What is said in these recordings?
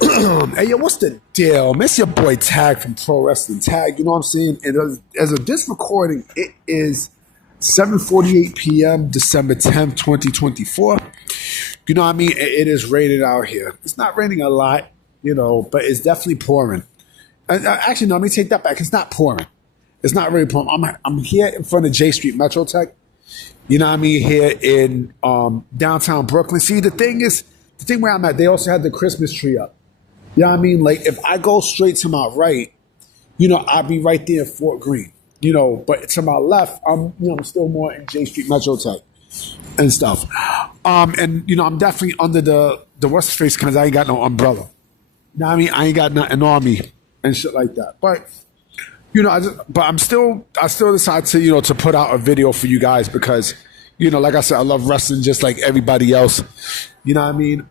Hey, yo, what's the deal? Miss your boy Tag from Pro Wrestling Tag. You know what I'm saying? And as of this recording, it is 7:48 p.m. December 10th, 2024. You know what I mean? It is raining out here. It's not raining a lot, but it's definitely pouring. Actually, no, let me take that back. It's not pouring. It's not really pouring. I'm here in front of J Street Metro Tech. You know what I mean? Here in downtown Brooklyn. See, the thing where I'm at, they also had the Christmas tree up. You know what I mean? Like, if I go straight to my right, I'll be right there in Fort Greene. But to my left, I'm still more in J Street Metro Tech and stuff. And I'm definitely under the what's face because I ain't got no umbrella. You know what I mean? I ain't got nothing on me and shit like that. But I still decide to to put out a video for you guys because like I said, I love wrestling just like everybody else. You know what I mean?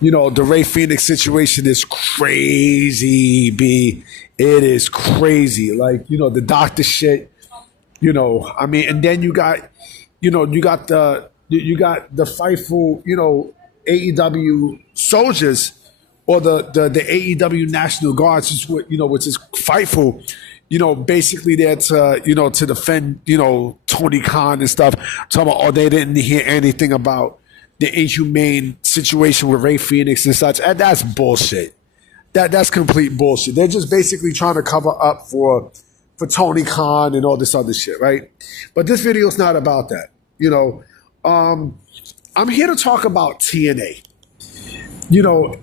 The Ray Phoenix situation is crazy, B. It is crazy. Like, the doctor shit, I mean, and then you got the Fightful, AEW soldiers or the AEW National Guards, which is Fightful, basically there to defend, Tony Khan and stuff. Talking about, they didn't hear anything about the inhumane situation with Ray Phoenix and such. And that's bullshit. That's complete bullshit. They're just basically trying to cover up for Tony Khan and all this other shit, right? But this video is not about that. I'm here to talk about TNA.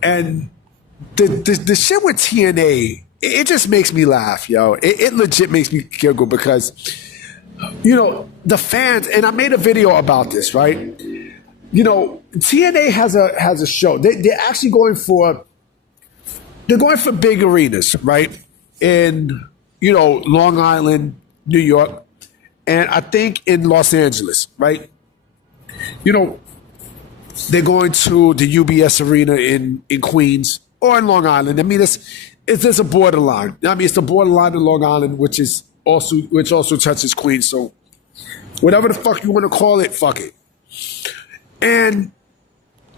And the shit with TNA, it just makes me laugh, yo. It legit makes me giggle because, the fans, and I made a video about this, right? TNA has a show. They're actually going for big arenas, right? In Long Island, New York, and I think in Los Angeles, right? They're going to the UBS Arena in Queens or in Long Island. I mean, it's a borderline. I mean, it's the borderline in Long Island, which also touches Queens. So whatever the fuck you want to call it, fuck it. And,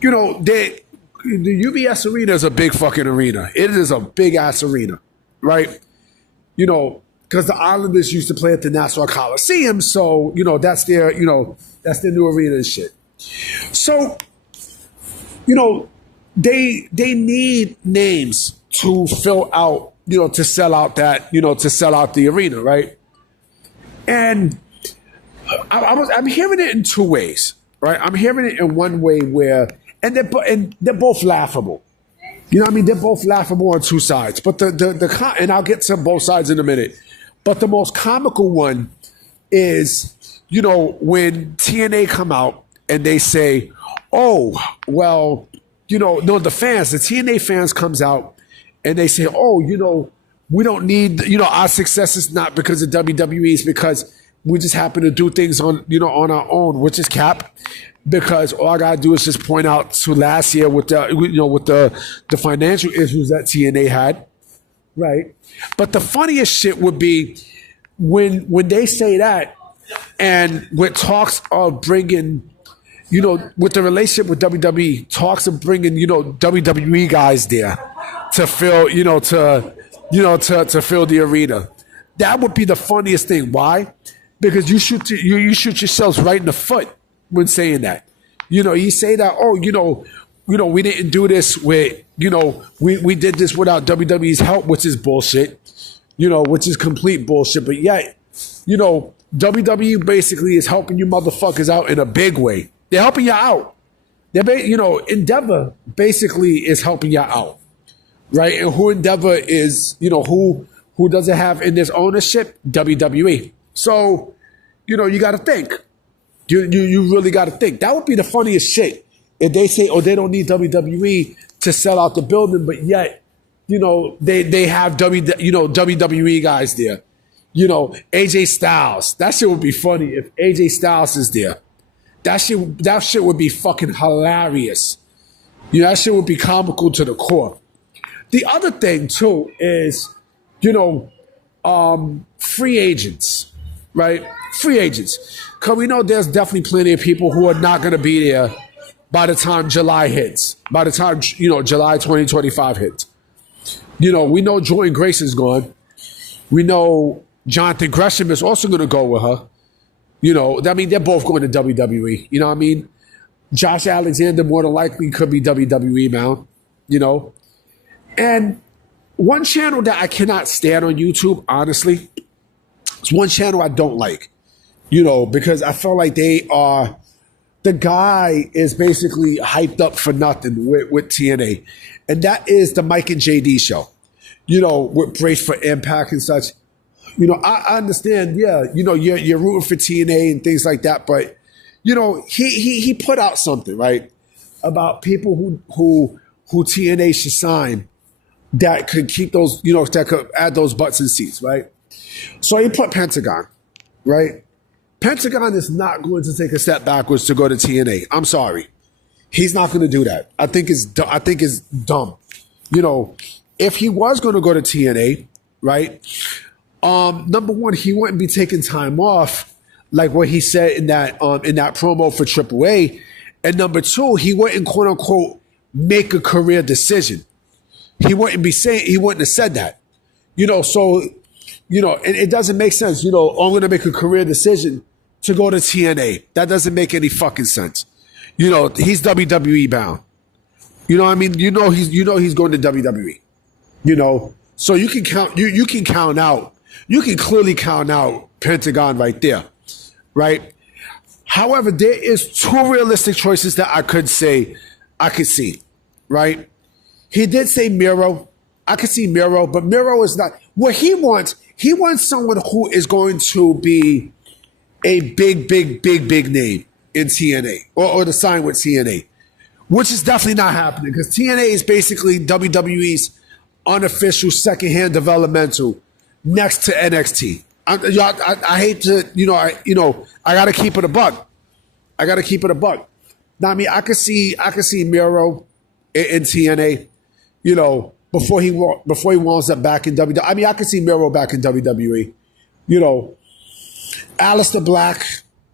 the UBS Arena is a big fucking arena. It is a big-ass arena, right? Because the Islanders used to play at the Nassau Coliseum, so, that's their new arena and shit. So, they need names to fill out, to sell out the arena, right? And I'm hearing it in two ways. Right, I'm hearing it in one way where, and they're both laughable. You know what I mean? They're both laughable on two sides. But and I'll get to both sides in a minute. But the most comical one is, when TNA come out and they say, "Oh, well, the TNA fans comes out and they say, "Oh, we don't need, our success is not because of WWE, it's because we just happen to do things on our own," which is cap, because all I gotta do is just point out to last year with the financial issues that TNA had, right? But the funniest shit would be when they say that, and with talks of bringing, with the relationship with WWE, talks of bringing WWE guys there to fill to fill the arena. That would be the funniest thing. Why? Because you shoot yourselves right in the foot when saying that. You say that, we didn't do this with, we did this without WWE's help, which is bullshit, which is complete bullshit. But yet, WWE basically is helping you motherfuckers out in a big way. They're helping you out. Endeavor basically is helping you out, right? And who Endeavor is, who does it have in this ownership? WWE. So, you got to think. You really got to think. That would be the funniest shit if they say, they don't need WWE to sell out the building, but yet, they have WWE guys there. AJ Styles. That shit would be funny if AJ Styles is there. That shit would be fucking hilarious. That shit would be comical to the core. The other thing too is, free agents. Right? Free agents. Because we know there's definitely plenty of people who are not going to be there by the time July hits. by the time, July 2025 hits. We know Jordan Grace is gone. We know Jonathan Gresham is also going to go with her. They're both going to WWE. You know what I mean? Josh Alexander more than likely could be WWE bound. And one channel that I cannot stand on YouTube, honestly, it's one channel I don't like. Because I feel like the guy is basically hyped up for nothing with TNA. And that is the Mike and JD show, with Brace for Impact and such. I understand, yeah, you're rooting for TNA and things like that. But, he put out something, right, about people who TNA should sign that could keep those, that could add those butts in seats, right? So he put Pentagon, right? Pentagon is not going to take a step backwards to go to TNA. I'm sorry. He's not going to do that. I think it's dumb. If he was going to go to TNA, right? Number one, he wouldn't be taking time off like what he said in that promo for AAA. And number two, he wouldn't quote unquote make a career decision. He wouldn't have said that. So and it doesn't make sense. I'm going to make a career decision to go to TNA. That doesn't make any fucking sense. He's WWE bound. You know what I mean? He's going to WWE. So you can count. You can count out. You can clearly count out Pentagon right there, right? However, there is two realistic choices that I could see, right? He did say Miro. I could see Miro, but Miro is not what he wants. He wants someone who is going to be a big name in TNA or to sign with TNA, which is definitely not happening because TNA is basically WWE's unofficial secondhand developmental next to NXT. I hate to, I got to keep it a buck. Now, I mean, I could see Miro in TNA, before he winds up back in WWE. I mean, I could see Miro back in WWE. Aleister Black.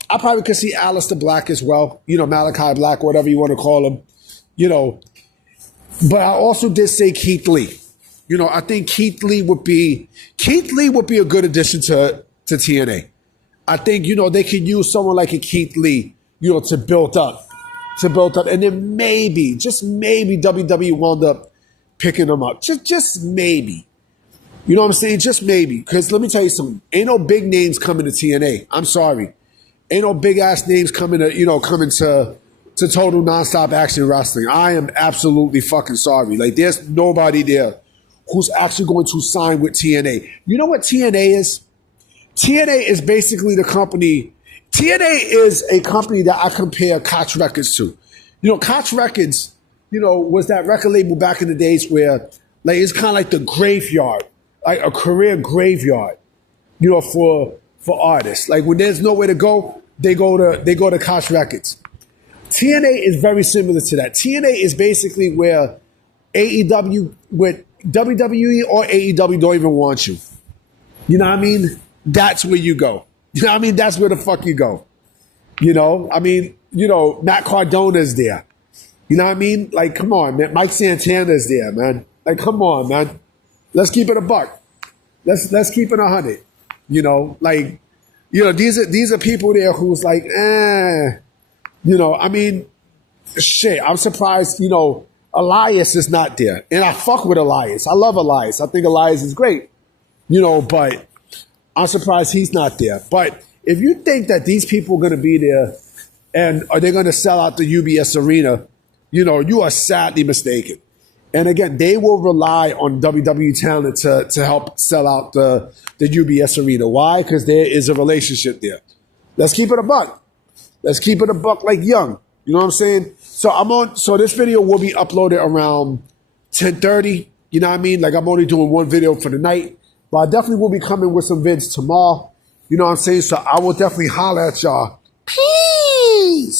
I probably could see Aleister Black as well. Malachi Black, whatever you want to call him. But I also did say Keith Lee. I think Keith Lee would be a good addition to TNA. I think, they could use someone like a Keith Lee, to build up. And then maybe, just maybe WWE wound up picking them up. Just maybe. You know what I'm saying? Just maybe. Because let me tell you something. Ain't no big names coming to TNA. I'm sorry. Ain't no big ass names coming to Total Nonstop Action Wrestling. I am absolutely fucking sorry. Like, there's nobody there who's actually going to sign with TNA. You know what TNA is? TNA is basically the company. TNA is a company that I compare Koch Records to. Koch Records, was that record label back in the days where, like, it's kind of like the graveyard, like a career graveyard, for artists. Like, when there's nowhere to go, they go to Koch Records. TNA is very similar to that. TNA is basically where AEW, with WWE or AEW don't even want you. You know what I mean? That's where you go. You know what I mean? That's where the fuck you go. I mean, Matt Cardona's there. You know what I mean? Like, come on, man. Mike Santana's there, man. Like, come on, man. Let's keep it a buck. Let's keep it 100. These are people there who's like, I mean, shit. I'm surprised, Elias is not there. And I fuck with Elias. I love Elias. I think Elias is great. But I'm surprised he's not there. But if you think that these people are going to be there and are they going to sell out the UBS Arena, you are sadly mistaken. And again, they will rely on WWE talent to help sell out the UBS Arena. Why? Because there is a relationship there. Let's keep it a buck. Let's keep it a buck like Young. You know what I'm saying? So this video will be uploaded around 10:30. You know what I mean? Like, I'm only doing one video for the night. But I definitely will be coming with some vids tomorrow. You know what I'm saying? So I will definitely holler at y'all. Peace.